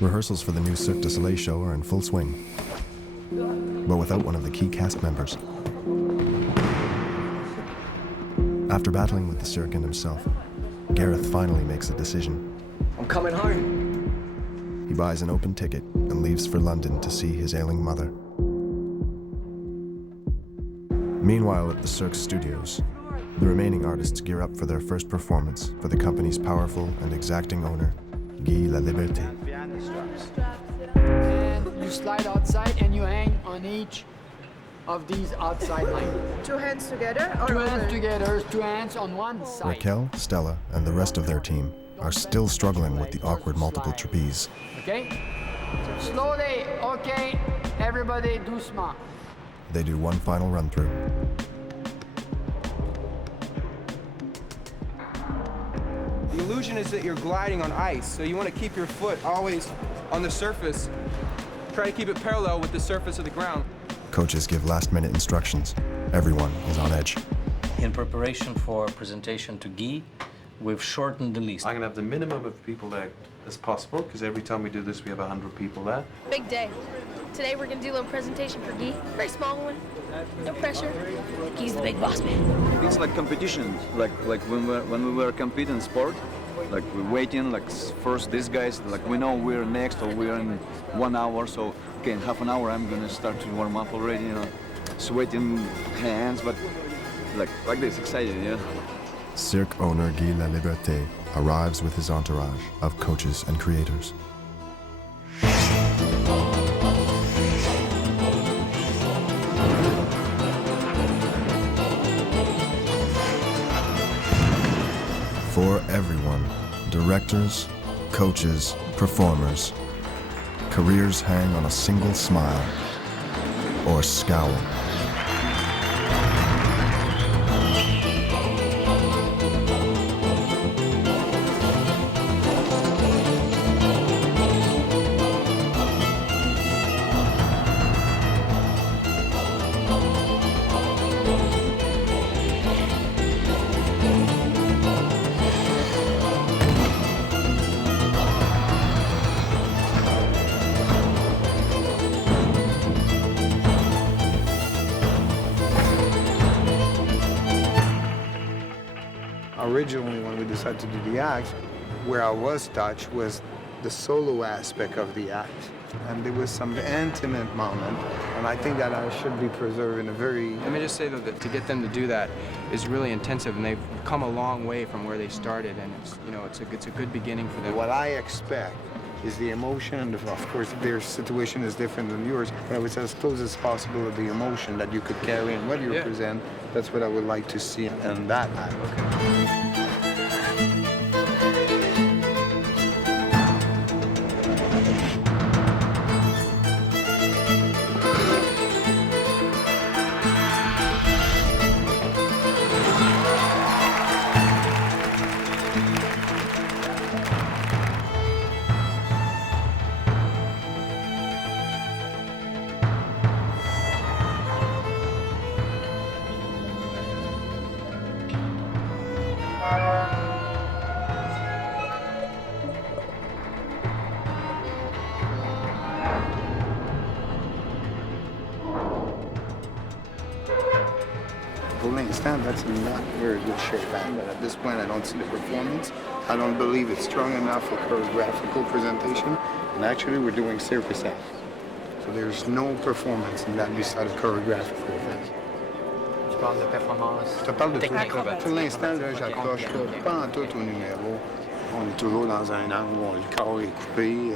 Rehearsals for the new Cirque du Soleil show are in full swing, but without one of the key cast members. After battling with the Cirque and himself, Gareth finally makes a decision. I'm coming home. He buys an open ticket and leaves for London to see his ailing mother. Meanwhile, at the Cirque studios, the remaining artists gear up for their first performance for the company's powerful and exacting owner, Guy Laliberté. And you slide outside and you hang on each of these outside lines. Two hands together? Or Two hands together, two hands on one side. Raquel, Stella, and the rest of their team are still struggling with the awkward multiple trapeze. Okay? Slowly, okay. Everybody doucement. They do one final run through. The illusion is that you're gliding on ice, so you want to keep your foot always on the surface. Try to keep it parallel with the surface of the ground. Coaches give last-minute instructions. Everyone is on edge. In preparation for presentation to Guy, we've shortened the list. I'm going to have the minimum of people there as possible, because every time we do this, we have 100 people there. Big day. Today we're going to do a little presentation for Guy. Very small one. No pressure. Guy's the big boss man. It's like competition, like when we were competing sport, like we're waiting, like first these guys, like we know we're next or we're in 1 hour, so okay, in half an hour I'm gonna start to warm up already, you know, sweating hands, but like this, excited, yeah. Cirque owner Guy Laliberté arrives with his entourage of coaches and creators. For everyone, directors, coaches, performers, careers hang on a single smile or scowl. Originally, when we decided to do the act, where I was touched was the solo aspect of the act. And there was some intimate moment, and I think that I should be preserved in a very... Let me just say, though, that to get them to do that is really intensive, and they've come a long way from where they started, and it's, you know, it's a good beginning for them. What I expect is the emotion, and of course their situation is different than yours, but I would say as close as possible to the emotion that you could carry in what you present. That's what I would like to see in that act. Okay. For l'instant, that's not very good shape act, but at this point I don't see the performance. I don't believe it's strong enough for choreographical presentation, and actually we're doing circus act. So there's no performance in that besides choreographical event. Tu parles de performance. Je te parle de tout. Pour l'instant, là, j'accroche pas en tout au numéro. On est toujours dans un angle où le corps est coupé.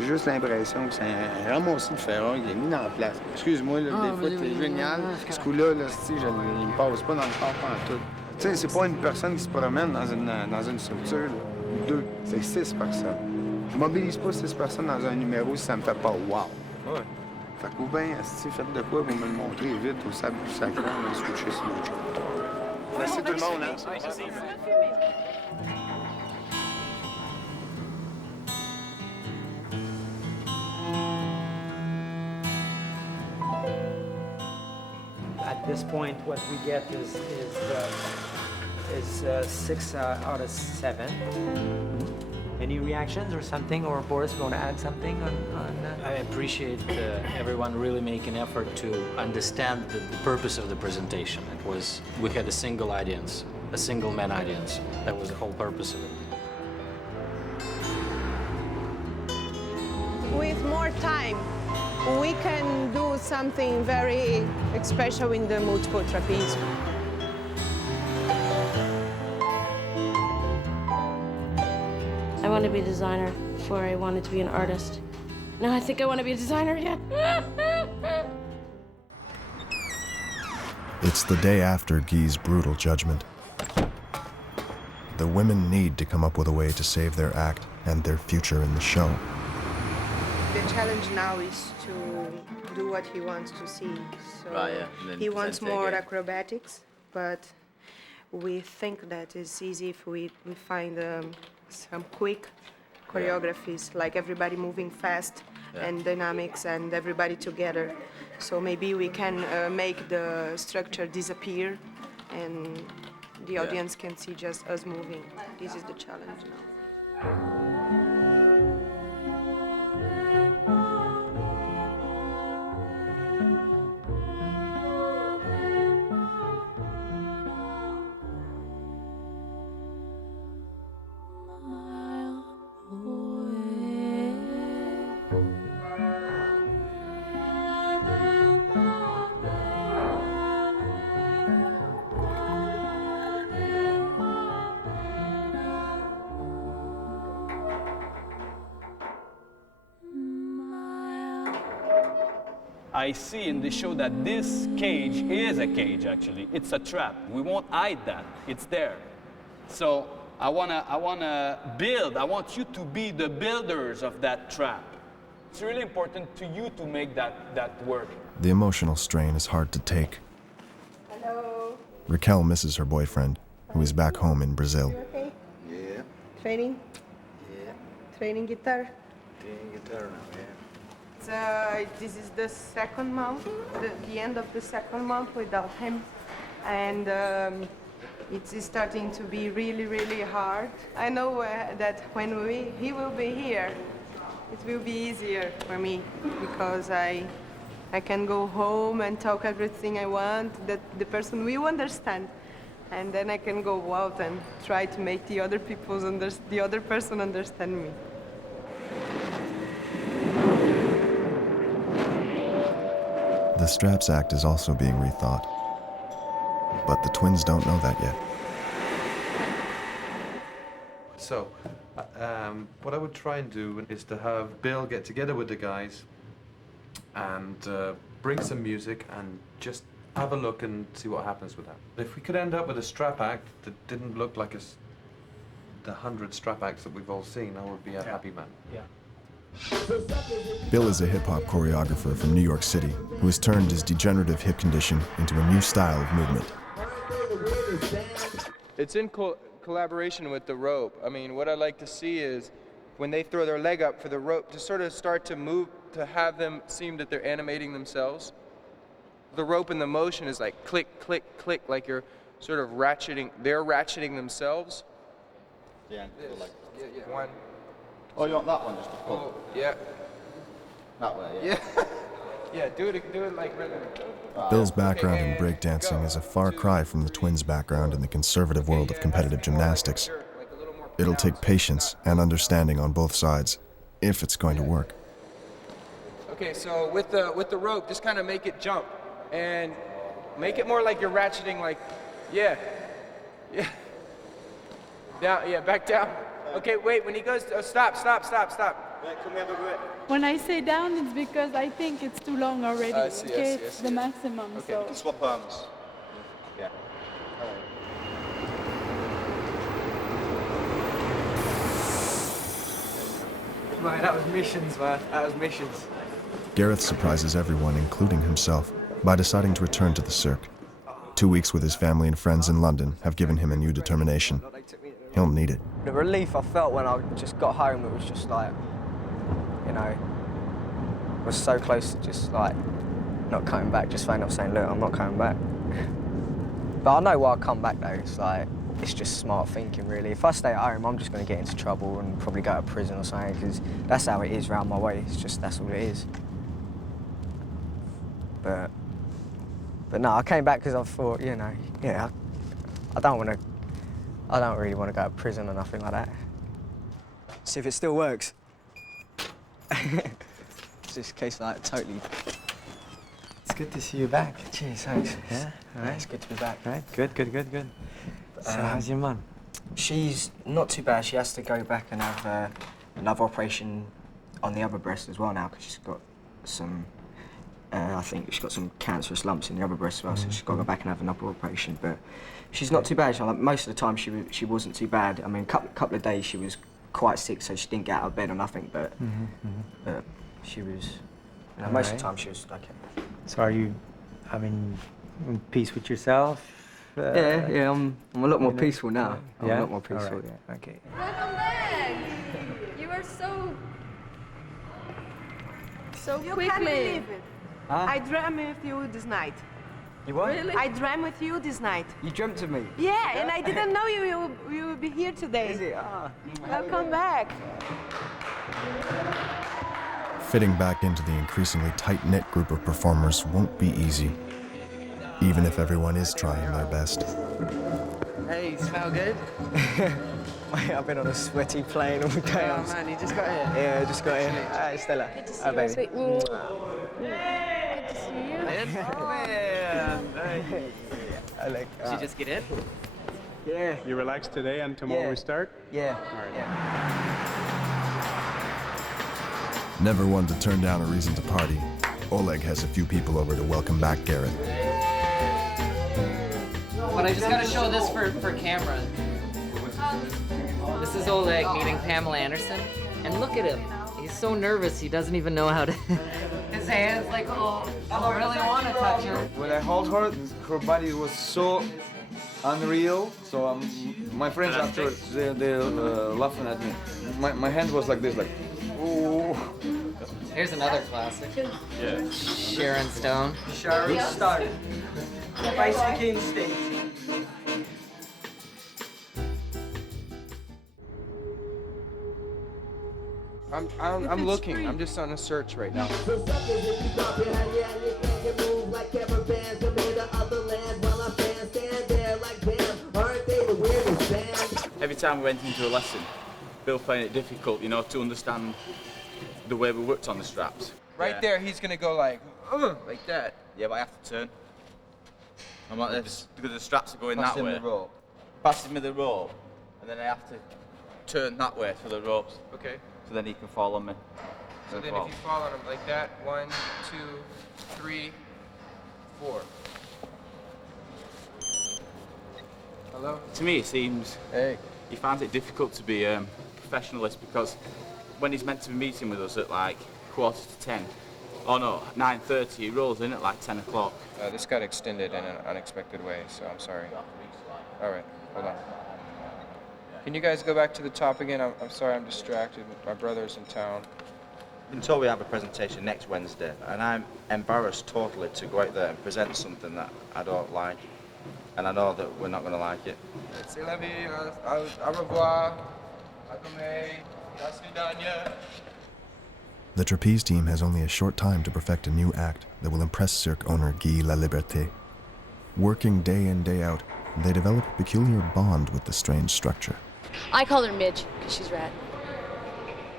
J'ai juste l'impression que c'est un ramassis de ferraille qui est mis dans la place. Excuse-moi, là, des fois, c'est génial. Ce coup-là, là, il ne passe pas dans le corps pantoute. Tu sais, c'est pas une personne qui se promène dans une structure, là, ou deux. C'est 6 personnes. Je mobilise pas 6 personnes dans un numéro si ça me fait pas wow. Ouais. Fait que, ou bien, si faites de quoi, vous me le montrez vite au sable du sacré, on va switcher sur l'autre chose. Merci tout le monde, hein? At this point, what we get is 6 out of 7. Any reactions or something, or Boris, you want to add something on I appreciate everyone really making effort to understand the purpose of the presentation. We had a single audience, a single man audience. That was the whole purpose of it. With more time, we can do something very special in the multiple trapeze. I want to be a designer before I wanted to be an artist. Now I think I want to be a designer again. It's the day after Guy's brutal judgment. The women need to come up with a way to save their act and their future in the show. The challenge now is to do what he wants to see. So he wants more acrobatics, but we think that it's easy if we find some quick choreographies, like everybody moving fast and dynamics and everybody together. So maybe we can make the structure disappear and the audience can see just us moving. This is the challenge now. I see in the show that this cage is a cage, actually. It's a trap. We won't hide that. It's there. So I wanna build. I want you to be the builders of that trap. It's really important to you to make that work. The emotional strain is hard to take. Hello. Raquel misses her boyfriend, who is back home in Brazil. You okay? Yeah. Training? Yeah. Training guitar? Playing guitar now, yeah. This is the second month, the end of the second month without him. And it's starting to be really, really hard. I know that when he will be here, it will be easier for me because I can go home and talk everything I want, that the person will understand. And then I can go out and try to make the other person understand me. The Straps act is also being rethought, but the twins don't know that yet. So, what I would try and do is to have Bill get together with the guys and bring some music and just have a look and see what happens with that. If we could end up with a strap act that didn't look like the 100 strap acts that we've all seen, I would be a happy man. Yeah. Bill is a hip-hop choreographer from New York City who has turned his degenerative hip condition into a new style of movement. It's in collaboration with the rope. I mean, what I like to see is when they throw their leg up for the rope to sort of start to move, to have them seem that they're animating themselves. The rope and the motion is like click, click, click, like you're sort of they're ratcheting themselves. Yeah, like yeah. One. Oh, you want that one just to pull? Yeah. That way, yeah. Yeah, do it like rhythm. Bill's background in breakdancing is a far cry from the twins' background in the conservative world of competitive gymnastics. It'll take patience and understanding on both sides, if it's going to work. Okay, so with the rope, just kind of make it jump, and make it more like you're ratcheting, like, yeah. Down, yeah, back down. Okay, wait, when he goes, stop. When I say down, it's because I think it's too long already. I see. It's the maximum, okay. so. Swap arms. Yeah. Man, that was missions, man. That was missions. Gareth surprises everyone, including himself, by deciding to return to the Cirque. 2 weeks with his family and friends in London have given him a new determination. He'll need it. The relief I felt when I just got home, it was just like, you know, I was so close to just like not coming back, just phoned up saying, look, I'm not coming back. But I know why I'll come back though. It's like, it's just smart thinking, really. If I stay at home, I'm just going to get into trouble and probably go to prison or something, because that's how it is round my way. It's just, that's all it is. But no, I came back because I thought, you know, yeah, I don't really want to go to prison or nothing like that. See if it still works. It's just a case like totally. It's good to see you back. Cheers, thanks. Yeah, all right. It's good to be back. Right, good. So how's your mum? She's not too bad. She has to go back and have another operation on the other breast as well now, because she's got some, I think she's got some cancerous lumps in the other breast as well, so she's got to go back and have another operation. But she's not too bad. She, like, most of the time she wasn't too bad. I mean, couple of days she was quite sick, so she didn't get out of bed or nothing, but she was, you know, most of the time she was okay. So are you having peace with yourself? Yeah, I'm a lot more peaceful now. I'm a lot more peaceful. Right. Yeah. Okay. Welcome back. You are so You quickly. can't believe it. Huh? I dreamt with you this night. You what? Really? I dreamt with you this night. You dreamt of me? Yeah, and I didn't know you would be here today. Is it? Ah. Welcome back. Fitting back into the increasingly tight-knit group of performers won't be easy, even if everyone is trying their best. Hey, you smell good? Mate, I've been on a sweaty plane all day. Oh man, you just got here? Yeah, I just got here. Hi, Stella. Good to see Hi, you, baby. sweet. Good to see you. Oh man! I like, Did you just get in? Yeah. You relaxed today and tomorrow we start? Yeah. All right. Yeah. Never one to turn down a reason to party, Oleg has a few people over to welcome back Garrett. But I just gotta show this for camera. This is Oleg meeting Pamela Anderson. And look at him. He's so nervous he doesn't even know how to... His hand's like, oh, I don't really want to touch her. When I hold her, her body was so unreal. So my friends after they're laughing at me. My hand was like this, like, ooh. Here's another classic. Yeah. Sharon Stone. Sharon Stone. Basic instinct. I'm looking. I'm just on a search right now. Every time we went into a lesson, Bill found it difficult, you know, to understand the way we worked on the straps. Right there, he's gonna go like that. Yeah, but I have to turn. I'm like this because the straps are going Pass that him way. the rope. Passing me the rope, and then I have to turn that way for the ropes. Okay. So then he can follow me. So then if you fall on him like that, 1, 2, 3, 4. Hello? To me, it seems he finds it difficult to be a professionalist because when he's meant to be meeting with us at like 9:45, oh no, 9:30, he rolls in at like 10 o'clock. This got extended in an unexpected way, so I'm sorry. All right, hold on. Can you guys go back to the top again? I'm sorry, I'm distracted. My brother's in town. Been told we have a presentation next Wednesday, and I'm embarrassed totally to go out there and present something that I don't like, and I know that we're not going to like it. C'est la vie, au revoir, à demain, à svidania. The Trapeze team has only a short time to perfect a new act that will impress Cirque owner Guy La Liberté. Working day in, day out, they develop a peculiar bond with the strange structure. I call her Midge, because she's rad.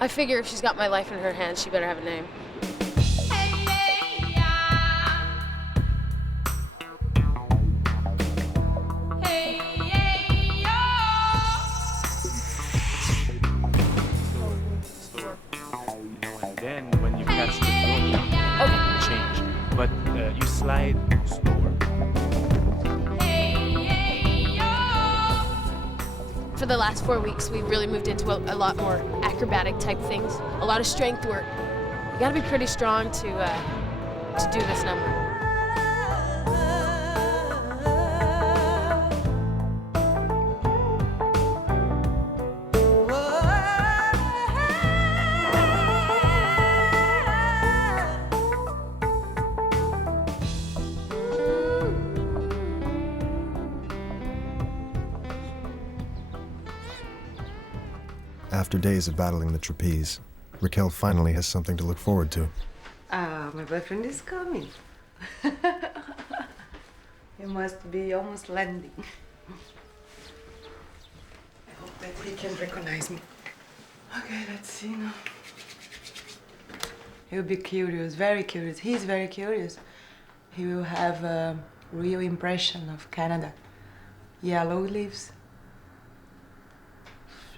I figure if she's got my life in her hands, she better have a name. And then when you catch the rope, you change. But you slide slower. For the last 4 weeks, we've really moved into a lot more acrobatic type things, a lot of strength work. You gotta be pretty strong to do this number. After days of battling the trapeze, Raquel finally has something to look forward to. My boyfriend is coming. He must be almost landing. I hope that he can recognize me. Okay, let's see now. He'll be curious, very curious. He's very curious. He will have a real impression of Canada. Yellow leaves,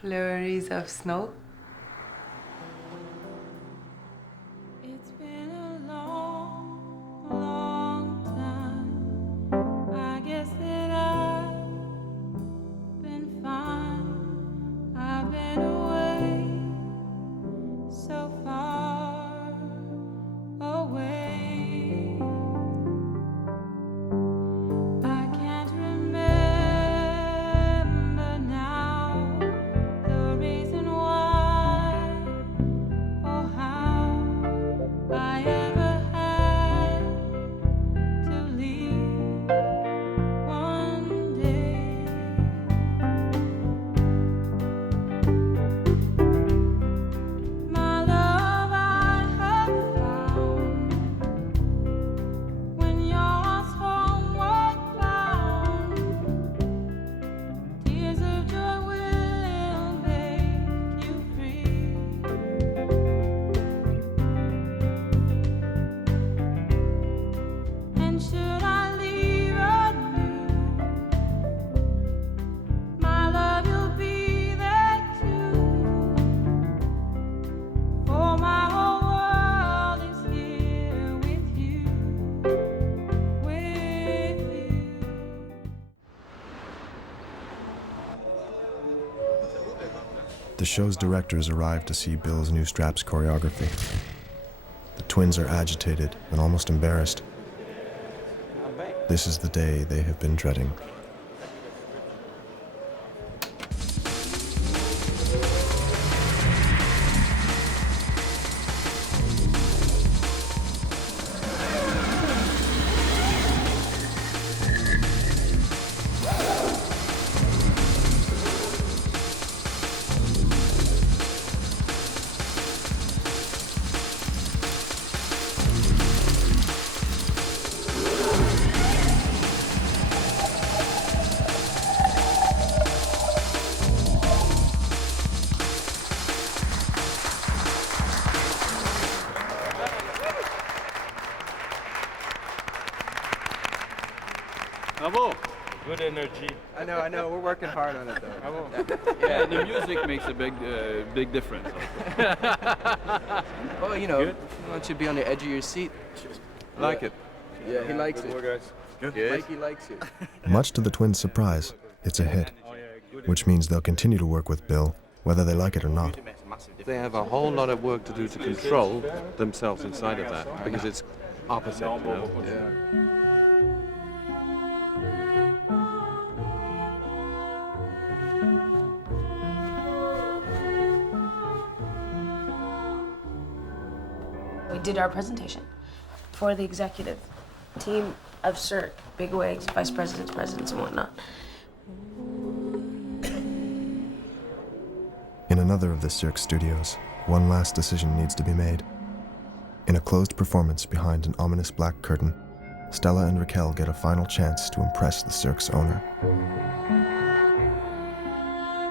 flurries of snow. It's been a long, long time. I guess that I've been fine. I've been away, so far away. I can't remember now the reason why or how I ever had to leave one day. My love, I have found when your heart's homeward bound. Tears of joy will make you free. And should I leave anew, my love, you'll be there too. For my whole world is here with you, with you. The show's directors arrive to see Bill's new straps choreography. The twins are agitated and almost embarrassed. This is the day they have been dreading. Bravo! Good energy. I know. We're working hard on it, though. Yeah, the music makes a big difference. Well, you know, you want you to be on the edge of your seat. Like it. Yeah, he likes it. guys. Mikey likes it. Much to the twins' surprise, it's a hit, which means they'll continue to work with Bill, whether they like it or not. They have a whole lot of work to do to control themselves inside of that, because it's opposite, you know? Yeah. We did our presentation for the executive team of Cirque, bigwigs, vice presidents, presidents, and whatnot. In another of the Cirque studios, one last decision needs to be made. In a closed performance behind an ominous black curtain, Stella and Raquel get a final chance to impress the Cirque's owner.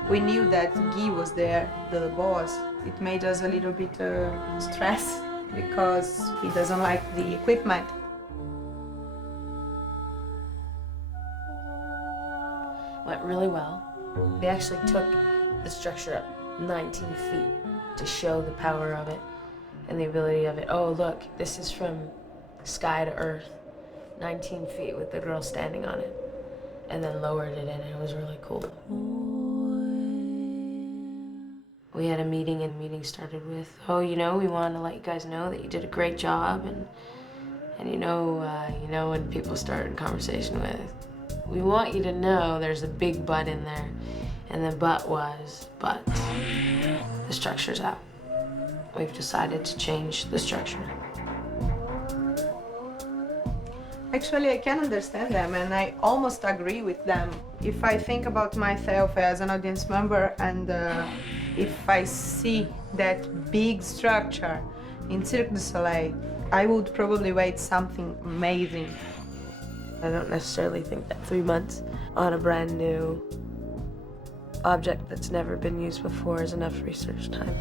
We knew that Guy was there, the boss. It made us a little bit stressed because he doesn't like the equipment. Went really well. They actually took the structure up 19 feet to show the power of it and the ability of it. Oh, look, this is from sky to earth, 19 feet with the girl standing on it, and then lowered it in, and it was really cool. We had a meeting, and the meeting started with, oh, you know, we want to let you guys know that you did a great job, and you know, when people start a conversation with, we want you to know there's a big but in there, and the but was, but the structure's out. We've decided to change the structure. Actually, I can understand them, and I almost agree with them. If I think about myself as an audience member and If I see that big structure in Cirque du Soleil, I would probably wait something amazing. I don't necessarily think that 3 months on a brand new object that's never been used before is enough research time.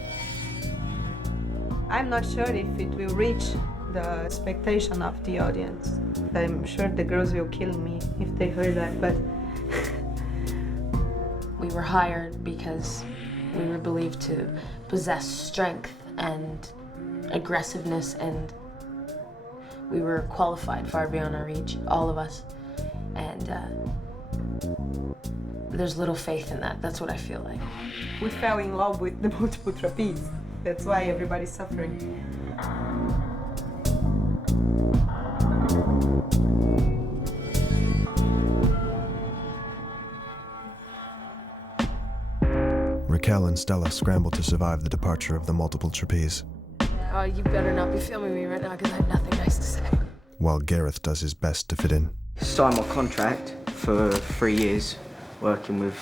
I'm not sure if it will reach the expectation of the audience. I'm sure the girls will kill me if they heard that, but we were hired because we were believed to possess strength and aggressiveness, and we were qualified far beyond our reach, all of us. And there's little faith in that. That's what I feel like. We fell in love with the multiple trapeze. That's why everybody's suffering. Raquel and Stella scramble to survive the departure of the multiple trapeze, Oh, you better not be filming me right now because I have nothing nice to say. while Gareth does his best to fit in. Signed my contract for 3 years working with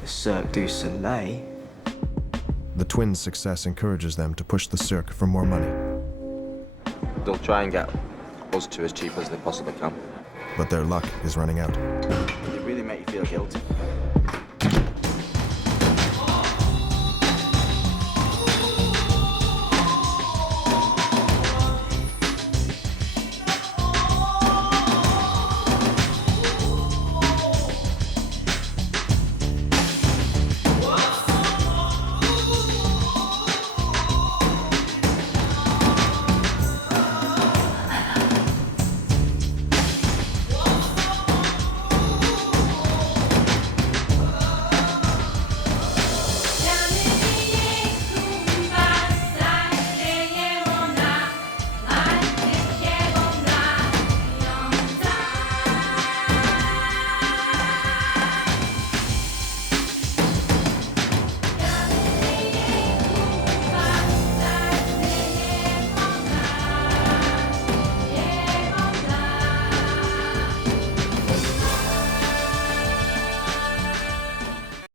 the Cirque du Soleil. The twins' success encourages them to push the Cirque for more money, They'll try and get us to as cheap as they possibly can. but their luck is running out. They really make you feel guilty.